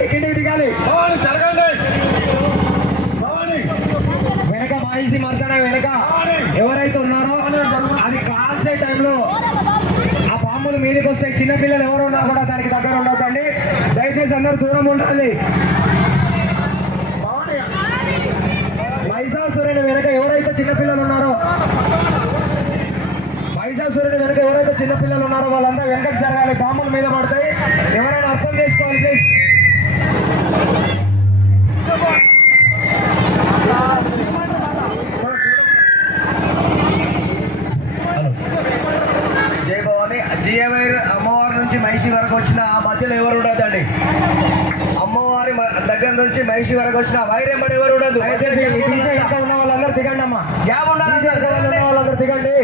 దిగాలి, కిందికి దిగాలి. జరగండి. వెనక మాయిసి మర్దన వెనక ఎవరైతే ఉన్నారో అది కాల్చే టైంలో ఆ పాములు మీదకి వస్తాయి. చిన్నపిల్లలు ఎవరు ఉన్నా కూడా దానికి దగ్గర ఉండకండి. దయచేసి అందరూ దూరం ఉండాలి. మహిషాసురుని వెనక ఎవరైతే చిన్నపిల్లలు ఉన్నారో వాళ్ళంతా వెనకకు జరగాలి. పాముల మీద పడతాయి. ఎవరైనా అర్థం చేసుకోవాలి ప్లీజ్. జై భవాని. జియవైర్ అమ్మవారి నుంచి మహిషి వరకు వచ్చిన ఆ మధ్యలో ఎవరు ఉండదండి. అమ్మవారి దగ్గర నుంచి మహిషి వరకు వచ్చిన వైరెంబడి ఎవరు ఉండదు. దయచేసి ఇంకా ఉన్న వాళ్ళందరూ దిగండి అమ్మా. గ్యాప్ ఉన్న వాళ్ళందరూ దిగండి.